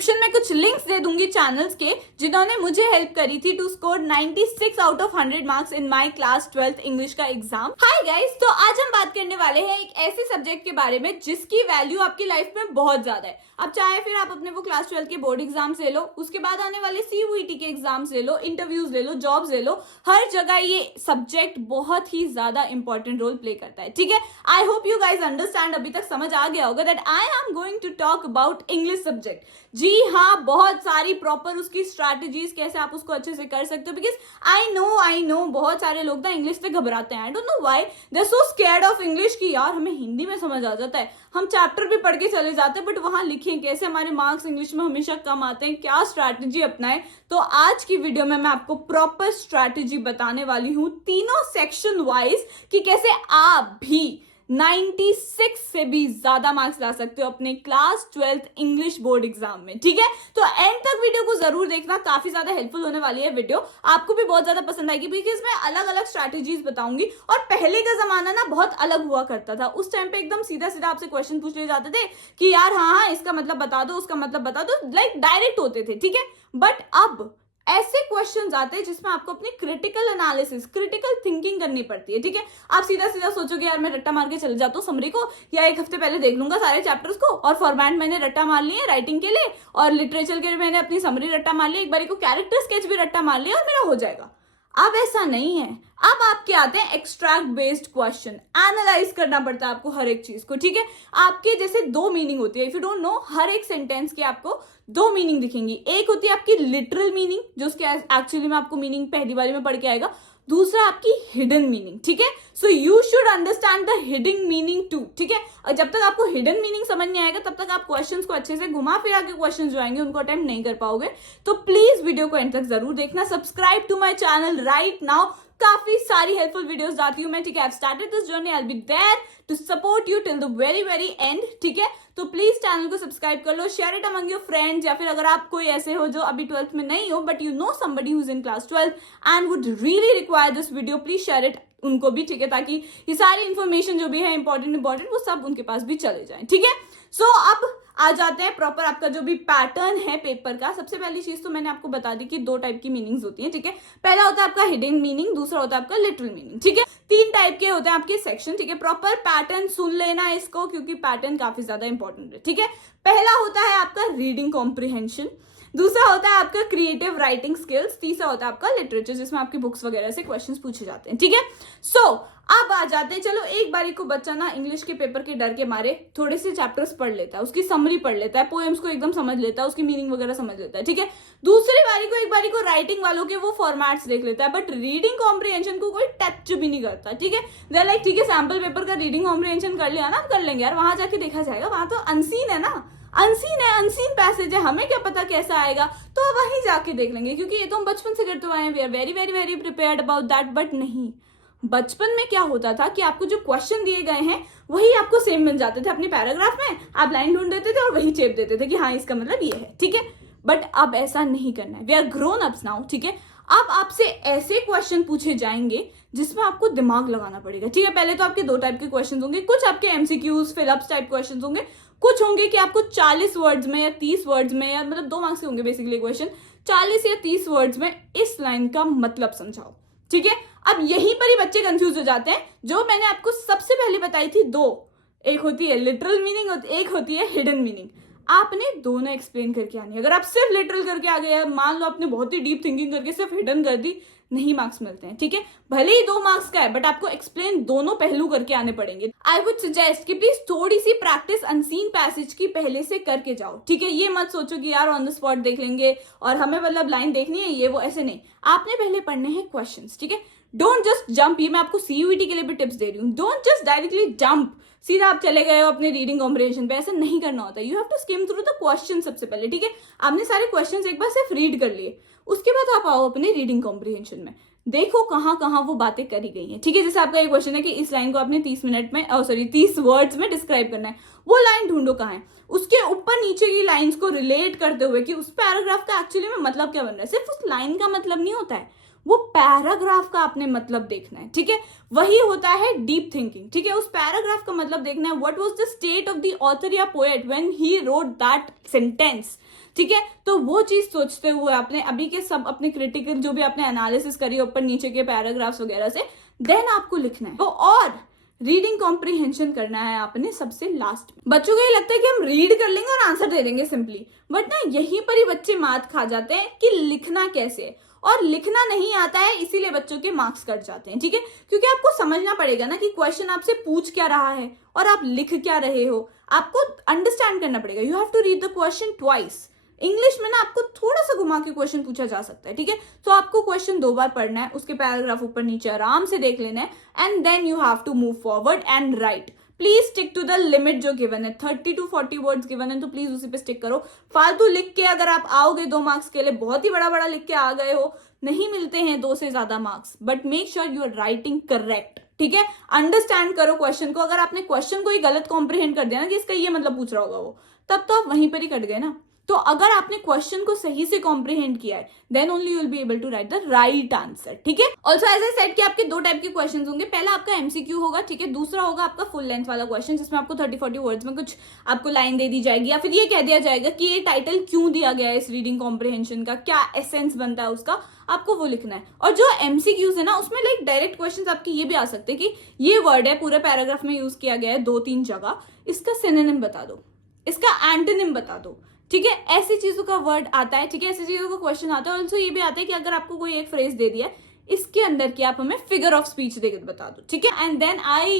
Description में कुछ links दे दूंगी चैनल्स के जिन्होंने मुझे हेल्प करी थी to score 96 out of 100 marks in my class 12th English का एग्जाम। हाय गाइस, तो आज हम बात करने वाले हैं एक ऐसे सब्जेक्ट के बारे में जिसकी वैल्यू आपकी लाइफ में बहुत ज्यादा है। अब चाहे फिर आप अपने वो क्लास 12 के बोर्ड एग्जाम्स ले लो, उसके बाद आने वाले CUET के एग्जाम्स ले लो, इंटरव्यूज ले लो, जॉब्स ले लो, हर जगह ये सब्जेक्ट बहुत ही ज्यादा इंपॉर्टेंट रोल प्ले करता है। ठीक है, I hope you guys understand, अभी तक समझ आ गया होगा that I am going to talk about English subject. जी हाँ, बहुत सारी प्रॉपर उसकी स्ट्रैटेजीज कैसे आप उसको अच्छे से कर सकते हो, बिकॉज आई नो बहुत सारे लोग ना इंग्लिश से घबराते हैं। I don't know why they are so scared of English की यार हमें हिंदी में समझ आ जाता है, हम चैप्टर भी पढ़ के चले जाते हैं, बट वहां लिखें कैसे, हमारे मार्क्स इंग्लिश में हमेशा कम आते हैं, क्या स्ट्रैटेजी अपनाएं। तो आज की वीडियो में मैं आपको प्रॉपर स्ट्रैटेजी बताने वाली हूं तीनों सेक्शन वाइज कि कैसे आप भी 96 से भी ज्यादा मार्क्स ला सकते हो अपने class 12th English board exam में। ठीक है, तो एंड तक वीडियो को जरूर देखना, काफी ज्यादा हेल्पफुल होने वाली है वीडियो, आपको भी बहुत ज्यादा पसंद आएगी बिकॉज मैं अलग अलग स्ट्रैटेजीज बताऊंगी। और पहले का जमाना ना बहुत अलग हुआ करता था, उस टाइम पे एकदम सीधा सीधा आपसे क्वेश्चन पूछ लिए जाते थे कि यार हाँ इसका मतलब बता दो, उसका मतलब बता दो, लाइक डायरेक्ट होते थे। ठीक है, बट अब ऐसे क्वेश्चंस आते हैं जिसमें आपको अपनी क्रिटिकल एनालिसिस, क्रिटिकल थिंकिंग करनी पड़ती है। ठीक है, आप सीधा सीधा सोचोगे यार मैं रट्टा मार के चले जाता हूँ समरी को, या एक हफ्ते पहले देख लूंगा सारे चैप्टर्स को, और फॉर्मेट मैंने रट्टा मार लिए राइटिंग के लिए, और लिटरेचर के लिए मैंने अपनी समरी रट्टा मार ली, एक बार को कैरेक्टर स्केच भी रट्टा मार लिया और मेरा हो जाएगा। अब ऐसा नहीं है, अब आपके आते हैं एक्सट्रैक्ट बेस्ड क्वेश्चन, एनालाइज करना पड़ता है आपको हर एक चीज को। ठीक है, आपके जैसे दो मीनिंग होती है, इफ यू डोंट नो, हर एक सेंटेंस की आपको दो मीनिंग दिखेंगी। एक होती है आपकी लिटरल मीनिंग, जो उसके एक्चुअली में आपको मीनिंग पहली बारी में पढ़ के आएगा, दूसरा आपकी हिडन मीनिंग। ठीक है, so you should understand the hidden meaning too. ठीक है, और जब तक आपको हिडन मीनिंग समझ नहीं आएगा तब तक आप क्वेश्चंस को अच्छे से घुमा फिरा के क्वेश्चन जो आएंगे उनको अटेम्प्ट नहीं कर पाओगे। तो प्लीज वीडियो को एंड तक जरूर देखना, subscribe to my channel right now, काफी सारी हेल्पफुल वीडियोस डालती हूं मैं। ठीक है, I started this journey, I will be there to support you till the very very end. ठीक है, तो प्लीज चैनल को सब्सक्राइब कर लो, share it among your friends, या फिर अगर आप कोई ऐसे हो जो अभी 12th में नहीं हो but you know somebody who is in class 12 and would really require this video, please share it उनको भी। ठीक है, ताकि ये सारी इंफॉर्मेशन जो भी है इंपॉर्टेंट वो सब उनके पास भी चले जाए। ठीक है, सो अब आ जाते हैं प्रॉपर आपका जो भी पैटर्न है पेपर का। सबसे पहली चीज तो मैंने आपको बता दी कि दो टाइप की मीनिंग्स होती हैं। ठीक है, पहला होता है आपका हिडन मीनिंग, दूसरा होता है आपका लिटरल मीनिंग। ठीक है, तीन टाइप के होते हैं आपके सेक्शन। ठीक है, प्रॉपर पैटर्न सुन लेना इसको क्योंकि पैटर्न काफी ज्यादा इंपॉर्टेंट है। ठीक है, पहला होता है आपका रीडिंग कॉम्प्रिहेंशन, दूसरा होता है आपका क्रिएटिव राइटिंग स्किल्स, तीसरा होता है आपका लिटरेचर जिसमें आपकी बुक्स वगैरह से क्वेश्चंस पूछे जाते हैं। ठीक है, सो अब आ जाते हैं, चलो एक बारी को बच्चा ना इंग्लिश के पेपर के डर के मारे थोड़े से चैप्टर्स पढ़ लेता है, उसकी समरी पढ़ लेता है, पोएम्स को एकदम समझ लेता है, उसकी मीनिंग वगैरह समझ लेता है। ठीक है, दूसरी बारी को एक बारी को राइटिंग वालों के वो फॉर्मेट्स देख लेता है, बट रीडिंग कॉम्प्रिहेंशन को कोई टच भी नहीं करता। ठीक है, दे लाइक ठीक है सैम्पल पेपर का रीडिंग कॉम्प्रिहेंशन कर लिया ना, हम कर लेंगे यार, वहां जाके देखा जाएगा, वहां तो अनसीन है ना, अनसीन पैसेज है, हमें क्या पता कैसा आएगा, तो वहीं जाके देख लेंगे क्योंकि ये तो हम बचपन से करते हुए हैं, we are very very very prepared about that. But नहीं, बचपन में क्या होता था कि आपको जो क्वेश्चन दिए गए हैं वही आपको सेम मिल जाते थे अपने पैराग्राफ में, आप लाइन ढूंढ देते थे और वही चेप देते थे कि हाँ इसका मतलब ये है। ठीक है, बट अब ऐसा नहीं करना है, we are grown ups now. ठीक है, अब आपसे ऐसे क्वेश्चन पूछे जाएंगे जिसमें आपको दिमाग लगाना पड़ेगा। ठीक है, पहले तो आपके दो टाइप के क्वेश्चन होंगे, कुछ आपके एमसीक्यूज फिलअप्स टाइप क्वेश्चन होंगे, कुछ होंगे कि आपको 40 वर्ड्स में या 30 वर्ड्स में, या मतलब 2 मार्क्स के होंगे बेसिकली क्वेश्चन, 40 या 30 वर्ड्स में इस लाइन का मतलब समझाओ। ठीक है, अब यहीं पर ही बच्चे कंफ्यूज हो जाते हैं। जो मैंने आपको सबसे पहले बताई थी दो, एक होती है लिटरल मीनिंग, एक होती है हिडन मीनिंग, आपने दोनों एक्सप्लेन करके आनी है। अगर आप सिर्फ लिटरल करके आ गए, मान लो आपने बहुत ही डीप थिंकिंग करके सिर्फ हिडन कर दी, नहीं मार्क्स मिलते हैं। ठीक है, भले ही 2 मार्क्स का है बट आपको एक्सप्लेन दोनों पहलू करके आने पड़ेंगे। आई वुड सजेस्ट कि प्लीज थोड़ी सी प्रैक्टिस अनसीन पैसेज की पहले से करके जाओ। ठीक है, ये मत सोचो कि यार ऑन द स्पॉट देख लेंगे और हमें मतलब लाइन देखनी है ये वो, ऐसे नहीं, आपने पहले पढ़ने हैं क्वेश्चंस। ठीक है, डोंट जस्ट जंप, ये मैं आपको CUET के लिए भी टिप्स दे रही हूँ, डोंट जस्ट डायरेक्टली जंप, सीधा आप चले गए हो अपने रीडिंग कॉम्प्रिहेंशन पे, ऐसा नहीं करना होता। You have to skim through the question सबसे पहले। ठीक है, आपने सारे क्वेश्चंस एक बार सिर्फ रीड कर लिए, उसके बाद आप आओ अपने रीडिंग कॉम्प्रिहेंशन में, देखो कहाँ कहाँ वो बातें करी गई हैं। ठीक है, जैसे आपका एक क्वेश्चन है कि इस लाइन को आपने 30 वर्ड्स में डिस्क्राइब करना है, वो लाइन ढूंढो कहाँ है, उसके ऊपर नीचे की लाइंस को रिलेट करते हुए कि उस पैराग्राफ का एक्चुअली में मतलब क्या बन रहा है। सिर्फ उस लाइन का मतलब नहीं होता है, वो पैराग्राफ का आपने मतलब देखना है, ठीक है। वही होता है डीप थिंकिंग, ठीक है। उस पैराग्राफ का मतलब देखना है, what was the state of the author या poet when he wrote that sentence, ठीक है। तो वो चीज सोचते हुए आपने अभी के सब अपने क्रिटिकल जो भी आपने एनालिसिस करी ऊपर नीचे के पैराग्राफ्स वगैरह से, देन आपको लिखना है। तो और रीडिंग कॉम्प्रिहेंशन करना है आपने सबसे लास्ट में। बच्चों को ये लगता है कि हम रीड कर लेंगे और आंसर दे देंगे सिंपली, बट ना यहीं पर ही बच्चे मात खा जाते हैं कि लिखना कैसे है, और लिखना नहीं आता है इसीलिए बच्चों के मार्क्स कट जाते हैं, ठीक है। क्योंकि आपको समझना पड़ेगा ना कि क्वेश्चन आपसे पूछ क्या रहा है और आप लिख क्या रहे हो, आपको अंडरस्टैंड करना पड़ेगा। You have to read the question twice. English में ना आपको थोड़ा सा घुमा के क्वेश्चन पूछा जा सकता है, ठीक है। तो आपको क्वेश्चन 2 बार पढ़ना है, उसके पैराग्राफ ऊपर नीचे आराम से देख लेना है, and then you have to move forward and write. Please stick to the limit जो गिवन है, 30 to 40 वर्ड्स गिवन है, तो प्लीज उसी पे स्टिक करो। फालतू लिख के अगर आप आओगे 2 मार्क्स के लिए, बहुत ही बड़ा बड़ा लिख के आ गए हो, नहीं मिलते हैं 2 से ज्यादा marks, but make sure you are writing correct, ठीक है। अंडरस्टैंड करो क्वेश्चन को। अगर आपने क्वेश्चन को ही गलत कॉम्प्रिहेंड कर दिया ना कि इसका ये मतलब पूछ रहा होगा वो, तब तो आप वहीं पर ही कट गए ना। तो अगर आपने क्वेश्चन को सही से कॉम्प्रिहेंड किया है, then only you will be able to write the right answer, ठीक है। ऑल्सो एज आई सेड कि आपके 2 टाइप के क्वेश्चन होंगे। पहला आपका एमसीक्यू होगा, ठीक है। दूसरा होगा आपका फुल लेंथ वाला क्वेश्चन, जिसमें आपको 30-40 वर्ड्स में कुछ आपको लाइन दे दी जाएगी, या फिर ये कह दिया जाएगा कि ये टाइटल क्यों दिया गया है इस रीडिंग कॉम्प्रिहेंशन का, क्या एसेंस बनता है उसका, आपको वो लिखना है। और जो एमसीक्यूज है ना, उसमें लाइक डायरेक्ट क्वेश्चंस आपके ये भी आ सकते हैं कि ये वर्ड है पूरे पैराग्राफ में यूज किया गया है 2-3 जगह, इसका सिनोनिम बता दो, इसका एंटोनिम बता दो, ठीक है। ऐसी चीजों का वर्ड आता है, ठीक है। ऐसी चीजों का क्वेश्चन आता है। ऑल्सो ये भी आता है कि अगर आपको कोई एक फ्रेज दे दिया, इसके अंदर की आप हमें फिगर ऑफ स्पीच देकर बता दो, ठीक है। And then I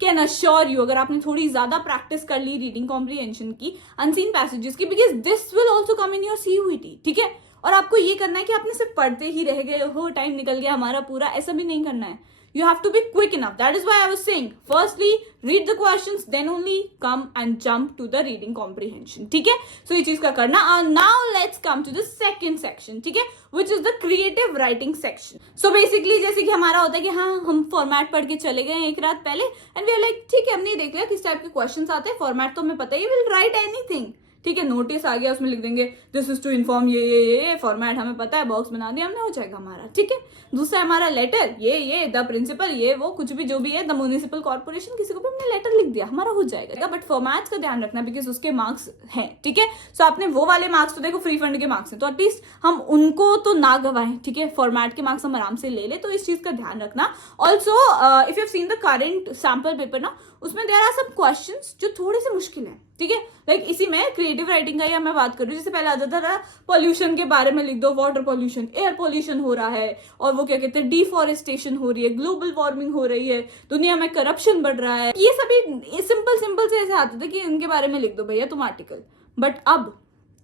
can assure you, अगर आपने थोड़ी ज्यादा प्रैक्टिस कर ली रीडिंग कॉम्प्रिहेंशन की, अनसीन पैसेजेस की, because this will also come in your CUET, ठीक है। और आपको ये करना है कि आपने सिर्फ पढ़ते ही रह गए हो, टाइम निकल गया हमारा पूरा, ऐसा भी नहीं करना है। You have to be quick enough. That is why I was saying, firstly, read the questions, then only come and jump to the reading comprehension. ठीक है? So ये चीज का करना. Now let's come to the second section. ठीक है? Which is the creative writing section. So basically जैसे कि हमारा होता है कि हाँ हम फॉर्मेट पढ़ के चले गए एक रात पहले, and we are like ठीक है हमने देख लिया किस टाइप के क्वेश्चंस आते हैं, फॉर्मेट तो हमें पता है, we'll write anything. ठीक है, नोटिस आ गया उसमें लिख देंगे दिस इज टू इन्फॉर्म ये फॉर्मेट हमें पता है, बॉक्स बना दिया हमने, हो जाएगा हमारा, ठीक है। दूसरा हमारा लेटर, ये द प्रिंसिपल, ये वो कुछ भी जो भी है, द म्युनिसिपल कॉर्पोरेशन, किसी को भी हमने लेटर लिख दिया, हमारा हो जाएगा। बट फॉर्मेट्स का ध्यान रखना बिकॉज उसके मार्क्स हैं, ठीक है। सो आपने वो वाले मार्क्स तो देखो फ्री फंड के मार्क्स हैं, तो एटलीस्ट हम उनको तो ना गवाएं, ठीक है। फॉर्मेट के मार्क्स हम आराम से ले ले, तो इस चीज का ध्यान रखना। Also if you have seen the current sample paper ना, उसमें देयर आर सम क्वेश्चंस जो थोड़े से मुश्किल है, ठीक है। लाइक इसी में क्रिएटिव राइटिंग का ही मैं बात कर रही हूँ, जैसे पहले आता था पॉल्यूशन के बारे में लिख दो, वाटर पॉल्यूशन, एयर पॉल्यूशन हो रहा है, और वो क्या कहते हैं डिफॉरेस्टेशन हो रही है, ग्लोबल वार्मिंग हो रही है, दुनिया में करप्शन बढ़ रहा है, ये सभी सिंपल से ऐसे आते थे कि इनके बारे में लिख दो भैया तुम आर्टिकल। बट अब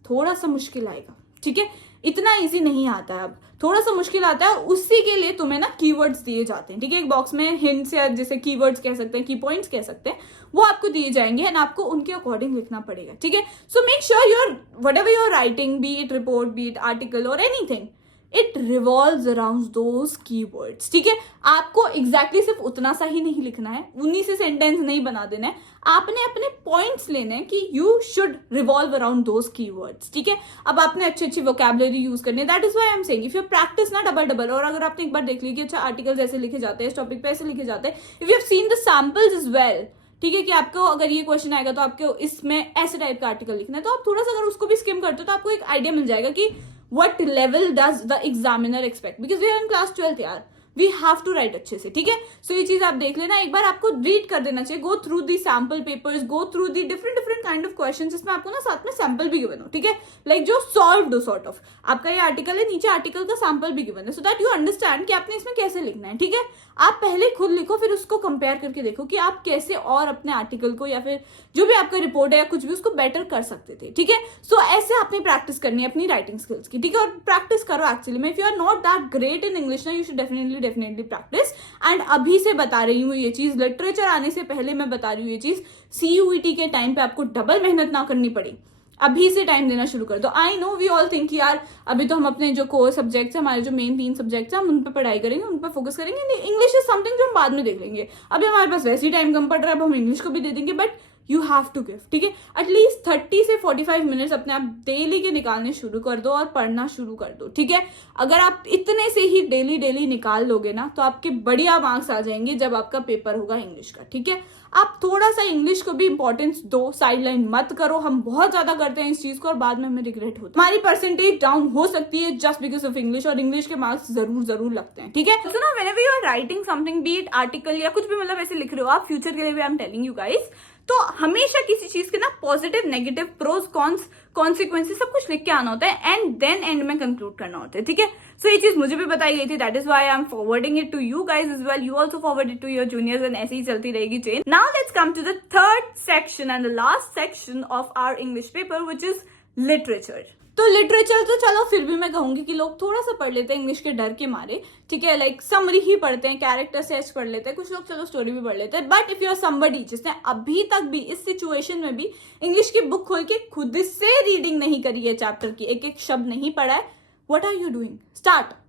थोड़ा सा मुश्किल आएगा, ठीक है। इतना इजी नहीं आता है, अब थोड़ा सा मुश्किल आता है, और उसी के लिए तुम्हें ना कीवर्ड्स दिए जाते हैं, ठीक है। एक बॉक्स में हिंट्स या जैसे कीवर्ड्स कह सकते हैं, की पॉइंट्स कह सकते हैं, वो आपको दिए जाएंगे एंड आपको उनके अकॉर्डिंग लिखना पड़ेगा, ठीक है। So make sure your whatever you are writing, be it report, be it article और anything, it revolves around those keywords, ठीक है। आपको एग्जैक्टली सिर्फ उतना सा ही नहीं लिखना है, उन्हीं से सेंटेंस नहीं बना देना है, आपने अपने पॉइंट्स लेने हैं कि you should revolve around those keywords, ठीक है। अब आपने अच्छी वोकैबुलरी यूज करनी है, that is why I am saying if you practice ना डबल, और अगर आपने एक बार देख लिया कि अच्छा आर्टिकल्स ऐसे लिखे जाते हैं, इस टॉपिक पे ऐसे लिखे जाते हैं, if you have seen the samples is well, ठीक है, कि आपको अगर ये क्वेश्चन आएगा तो आपको इसमें ऐसे टाइप का आर्टिकल लिखना है, तो आप थोड़ा सा अगर उसको भी स्किम करते हो तो आपको एक आइडिया मिल जाएगा कि what level does the examiner expect, because we are in class 12th यार, वी हैव टू राइट अच्छे से, ठीक है। सो ये चीज आप देख लेना, एक बार आपको रीड कर देना चाहिए, go through the sample papers, go through the different kind of question, जिसमें आपको ना साथ में सैम्पल भी गिवन हो, ठीक है, लाइक जो सॉल्व्ड हो सॉर्ट ऑफ, आपका ये आर्टिकल है, नीचे आर्टिकल का सैम्पल भी गिवन है, सो दैट यू अंडरस्टैंड कि आपने इसमें कैसे लिखना है, ठीक है। आप पहले खुद लिखो, फिर उसको कंपेयर करके देखो कि आप कैसे और अपने आर्टिकल को या फिर जो भी आपका रिपोर्ट है या कुछ भी उसको बेटर कर सकते थे, ठीक है। सो ऐसे आपने प्रैक्टिस करनी है अपनी राइटिंग स्किल्स की, ठीक है, और प्रैक्टिस करो एक्चुअली में। If you are not that great in English ना, you should definitely practice. And अभी से बता रही हूँ ये चीज, लिटरेचर आने से पहले मैं बता रही हूँ ये चीज, सीयूईटी के टाइम पे आपको डबल मेहनत ना करनी पड़ी, अभी से टाइम देना शुरू कर दो। I know we all think यार अभी तो हम अपने जो कोर सब्जेक्ट्स हैं, हमारे जो मेन 3 सब्जेक्ट्स हैं, हम उन पर पढ़ाई करेंगे, उन पर फोकस करेंगे, इंग्लिश इज समथिंग जो हम बाद में देख लेंगे, अभी हमारे पास वैसे ही टाइम कम पड़ रहा है, अब हम इंग्लिश को भी दे देंगे। But you have to give, ठीक है। एटलीस्ट 30 से 45 मिनट्स अपने आप डेली के निकालने शुरू कर दो और पढ़ना शुरू कर दो, ठीक है। अगर आप इतने से ही डेली निकाल लोगे ना तो आपके बढ़िया मार्क्स आ जाएंगे जब आपका पेपर होगा इंग्लिश का, ठीक है। आप थोड़ा सा इंग्लिश को भी इंपॉर्टेंस दो, साइडलाइन मत करो। हम बहुत ज्यादा करते हैं इस चीज को और बाद में हमें रिग्रेट होता है। हमारी परसेंटेज डाउन हो सकती है जस्ट बिकॉज ऑफ इंग्लिश, और इंग्लिश के मार्क्स जरूर लगते हैं, ठीक है। सुनो, whenever you are writing something, be it article या कुछ भी, मतलब ऐसे लिख रहे हो आप फ्यूचर के लिए भी, I am telling you guys, तो हमेशा किसी चीज के ना positive negative pros cons consequences सब कुछ लिख के आना होता है एंड देन एंड में कंक्लूड करना होता है, ठीक है। सो ये चीज मुझे भी बताई गई थी, that is why I am forwarding it to you guys as well, you also forward it to your juniors and ऐसे ही चलती रहेगी chain. Now let's come to the third section and the last section of our English paper which is literature. तो literature तो चलो फिर भी मैं कहूंगी कि लोग थोड़ा सा पढ़ लेते हैं इंग्लिश के डर के मारे, ठीक है। लाइक समरी ही पढ़ते हैं, कैरेक्टर सेच पढ़ लेते हैं, कुछ लोग चलो स्टोरी भी पढ़ लेते हैं। But if you are somebody जिसने अभी तक भी इस सिचुएशन में भी इंग्लिश की बुक खोल के खुद से रीडिंग नहीं करी है, चैप्टर की एक एक शब्द नहीं पढ़ा है, what are you doing?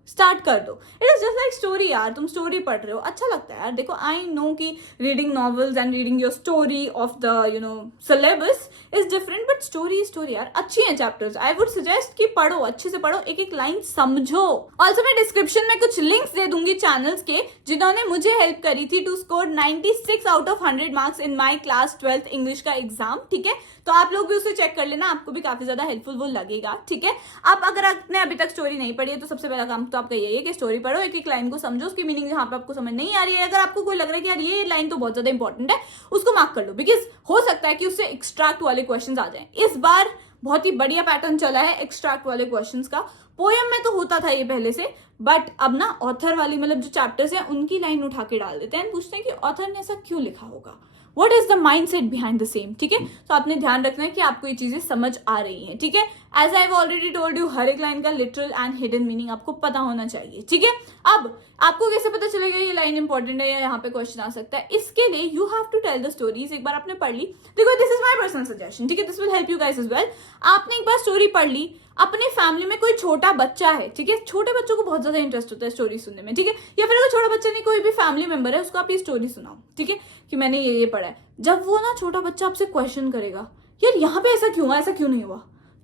Start कर दो। It is just like story यार, तुम स्टोरी पढ़ रहे हो, अच्छा लगता है यार। देखो, आई नो कि reading novels and reading your story of the syllabus is different, but story यार, अच्छी है चैप्टर्स। आई वुड सजेस्ट कि पढ़ो, अच्छे से पढ़ो, एक एक लाइन समझो। ऑल्सो मैं डिस्क्रिप्शन में कुछ लिंक्स दे दूंगी चैनल्स के जिन्होंने मुझे हेल्प करी थी to score 96 out of 100 marks in my class 12th English का एग्जाम, ठीक है। तो आप लोग भी उसे चेक कर लेना, आपको भी काफी ज्यादा हेल्पफुल वो लगेगा, ठीक है। अब अगर आपने अभी तक स्टोरी नहीं पढ़ी है तो सबसे पहला काम तो आपका यही है कि स्टोरी पढ़ो, एक एक लाइन को समझो, उसकी मीनिंग जहां पे आपको समझ नहीं आ रही है, अगर आपको कोई लग रहा है कि यार ये लाइन तो बहुत ज्यादा इंपॉर्टेंट है, उसको मार्क कर लो, बिकॉज हो सकता है कि उससे एक्सट्रैक्ट वाले क्वेश्चंस आ जाएं। इस बार बहुत ही बढ़िया पैटर्न चला है एक्सट्रैक्ट वाले क्वेश्चंस का। पोएम में तो होता था ये पहले से, बट अब ना ऑथर वाली मतलब जो चैप्टर्स हैं उनकी लाइन उठा के डाल देते हैं, पूछते हैं कि ऑथर ने ऐसा क्यों लिखा होगा, what is the mindset behind the same, ठीक है। तो आपने ध्यान रखना है कि आपको ये चीजें समझ आ रही हैं, ठीक है। As I have already told you, हर एक लाइन का लिटरल एंड हिडन मीनिंग आपको पता होना चाहिए, ठीक है। अब आपको कैसे पता चलेगा ये लाइन इंपॉर्टेंट है या यहाँ पे क्वेश्चन आ सकता है? इसके लिए you have to tell the stories. एक बार आपने पढ़ ली, देखो this is my personal suggestion, ठीक है, this will help you guys as well. आपने एक बार स्टोरी पढ़ ली, अपने फैमिली में कोई छोटा बच्चा है, ठीक है, छोटे बच्चों को बहुत ज्यादा इंटरेस्ट होता है स्टोरी सुनने में, ठीक है। या फिर अगर छोटा बच्चा नहीं, कोई भी फैमिली मेंबर है, उसको आप ये स्टोरी सुनाओ, ठीक है, कि मैंने ये पढ़ा है। जब वो ना छोटा बच्चा आपसे क्वेश्चन करेगा, यार यहाँ पे ऐसा क्यों हुआ, ऐसा क्यों नहीं हुआ,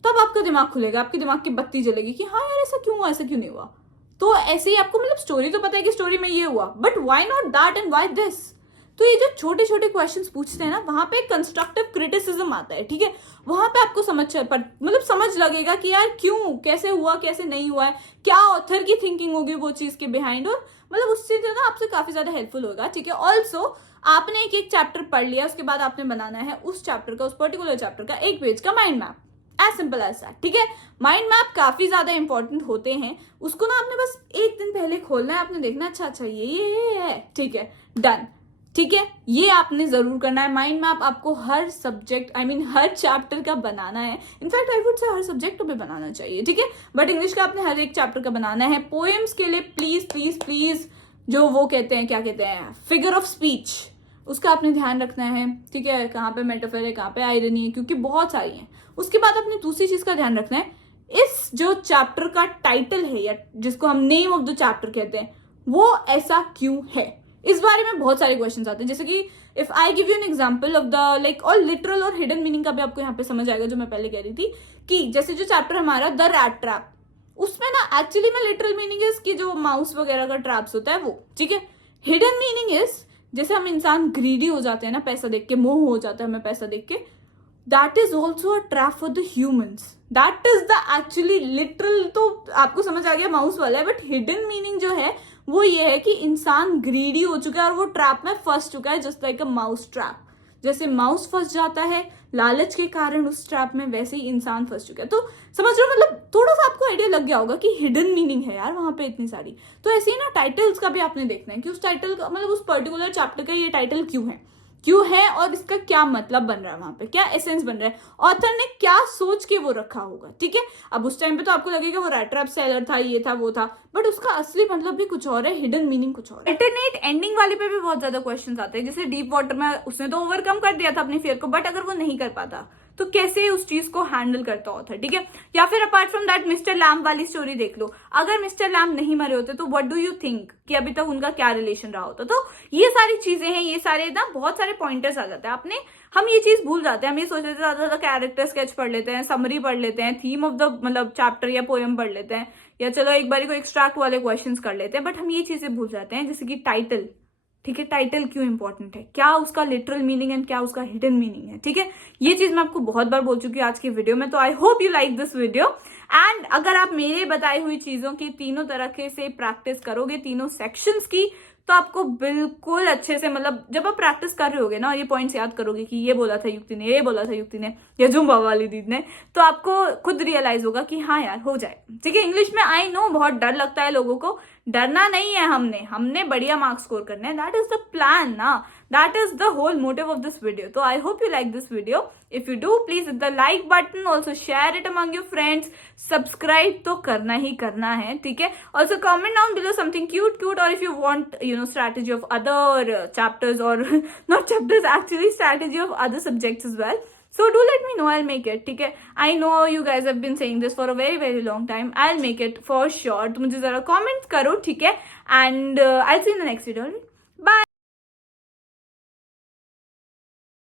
तब आपका दिमाग खुलेगा, आपके दिमाग की बत्ती जलेगी कि हाँ यार ऐसा क्यों हुआ, ऐसा क्यों नहीं हुआ। तो ऐसे ही आपको मतलब स्टोरी तो पता है कि स्टोरी में ये हुआ, but why not that and why this. तो ये जो छोटे छोटे क्वेश्चंस पूछते हैं ना, वहां पे कंस्ट्रक्टिव क्रिटिसिज्म आता है, ठीक है। वहां पे आपको समझ लगेगा कि यार क्यों, कैसे हुआ, कैसे नहीं हुआ है, क्या ऑथर की थिंकिंग होगी वो चीज के बिहाइंड, और मतलब उससे जो ना आपसे काफी ज्यादा हेल्पफुल होगा, ठीक है। ऑल्सो आपने एक एक चैप्टर पढ़ लिया, उसके बाद आपने बनाना है उस चैप्टर का, उस पर्टिकुलर चैप्टर का 1 पेज का mind map, as simple as that, ठीक है। माइंड मैप काफी ज्यादा इंपॉर्टेंट होते हैं, उसको ना आपने बस एक दिन पहले खोलना है, आपने देखना अच्छा ये है, ठीक है, डन, ठीक है। ये आपने जरूर करना है। माइंड मैप आपको हर सब्जेक्ट हर चैप्टर का बनाना है। In fact I would say her subject पे बनाना चाहिए, ठीक है, बट इंग्लिश का आपने हर एक चैप्टर का बनाना है। पोएम्स के लिए प्लीज प्लीज प्लीज जो वो कहते हैं, क्या कहते हैं, फिगर ऑफ स्पीच, उसका आपने ध्यान रखना है, ठीक है, कहाँ पे मेटाफर है, कहाँ पे आयरनी है, क्योंकि बहुत सारी हैं। उसके बाद आपने दूसरी चीज का ध्यान रखना है, इस जो चैप्टर का टाइटल है या जिसको हम नेम ऑफ द चैप्टर कहते हैं, वो ऐसा क्यों है। इस बारे में बहुत सारे क्वेश्चंस आते हैं, जैसे कि if I give you an example of the like, और लिटरल और हिडन मीनिंग का भी आपको यहाँ पे समझ आएगा, जो मैं पहले कह रही थी कि जैसे जो चैप्टर हमारा द रैट ट्रैप, उसमें ना एक्चुअली में लिटरल मीनिंग इज कि जो माउस वगैरह का ट्रैप्स होता है वो, ठीक है। हिडन मीनिंग इज जैसे हम इंसान ग्रीडी हो जाते हैं ना, पैसा देख के मोह हो जाता है हमें पैसा देख के, that is also a trap for the humans, that is the actually literal, तो आपको समझ आ गया माउस वाला है, बट हिडन मीनिंग जो है वो ये है कि इंसान ग्रीडी हो चुका है और वो ट्रैप में फंस चुका है, just like a mouse trap. जैसे माउस फंस जाता है लालच के कारण उस ट्रैप में, वैसे ही इंसान फंस चुका है। तो समझ रहे हो, मतलब थोड़ा सा आपको आइडिया लग गया होगा कि हिडन मीनिंग है यार वहां पे इतनी सारी। तो ऐसे ही ना टाइटल्स का भी आपने देखना है कि उस टाइटल का मतलब उस पर्टिकुलर चैप्टर का ये टाइटल क्यों है और इसका क्या मतलब बन रहा है, वहां पे क्या एसेंस बन रहा है, ऑथर ने क्या सोच के वो रखा होगा, ठीक है। अब उस टाइम पे तो आपको लगेगा वो रैट ट्रैप सेलर था, ये था वो था, बट उसका असली मतलब भी कुछ और है, हिडन मीनिंग कुछ और है। अल्टरनेट एंडिंग वाले पे भी बहुत ज्यादा क्वेश्चंस आते हैं, जैसे डीप वाटर में उसने तो ओवरकम कर दिया था अपनी फियर को, बट अगर वो नहीं कर पाता तो कैसे उस चीज को हैंडल करता ऑथर, ठीक है। या फिर apart from that mister lamb वाली स्टोरी देख लो, अगर मिस्टर लैम्ब नहीं मरे होते तो व्हाट डू यू थिंक कि अभी तक उनका क्या रिलेशन रहा होता। तो ये सारी चीजें हैं, ये सारे ना बहुत सारे पॉइंटर्स आ जाते हैं। आपने हम ये चीज भूल जाते हैं, हम ये सोच लेते हैं ज्यादा कैरेक्टर स्केच पढ़ लेते हैं, समरी पढ़ लेते हैं, थीम ऑफ द मतलब चैप्टर या पोएम पढ़ लेते हैं, या चलो एक बारी को एक्सट्रैक्ट वाले क्वेश्चंस कर लेते हैं, बट हम ये चीजें भूल जाते हैं जैसे कि टाइटल। ठीक है, टाइटल क्यों इंपॉर्टेंट है, क्या उसका लिटरल मीनिंग एंड क्या उसका हिडन मीनिंग है। ठीक है, ये चीज मैं आपको बहुत बार बोल चुकी हूँ आज की वीडियो में। तो I hope you like this video, and अगर आप मेरे बताई हुई चीजों की तीनों तरह से प्रैक्टिस करोगे, तीनों सेक्शंस की, तो आपको बिल्कुल अच्छे से, मतलब जब आप प्रैक्टिस कर रहे होगे ना, ये पॉइंट्स याद करोगे कि ये बोला था युक्ति ने, ये बोला था युक्ति ने, या जुम्बा वाली दीदी ने, तो आपको खुद रियलाइज होगा कि हाँ यार हो जाए। ठीक है, इंग्लिश में आई नो बहुत डर लगता है लोगों को, डरना नहीं है, हमने बढ़िया मार्क्स स्कोर करने हैं, दैट इज द प्लान ना, that is the whole motive of this video. तो I hope you like this video, if you do please hit the like button, also share it among your friends, subscribe तो करना ही करना है। ठीक है, also comment down below something cute, और if you want strategy of other chapters, or not chapters, actually strategy of other subjects as well, so do let me know, I'll make it. ठीक है, I know you guys have been saying this for a very very long time, I'll make it for sure. तो मुझे जरा comment करो, ठीक है, and I'll see you in the next video. Bye.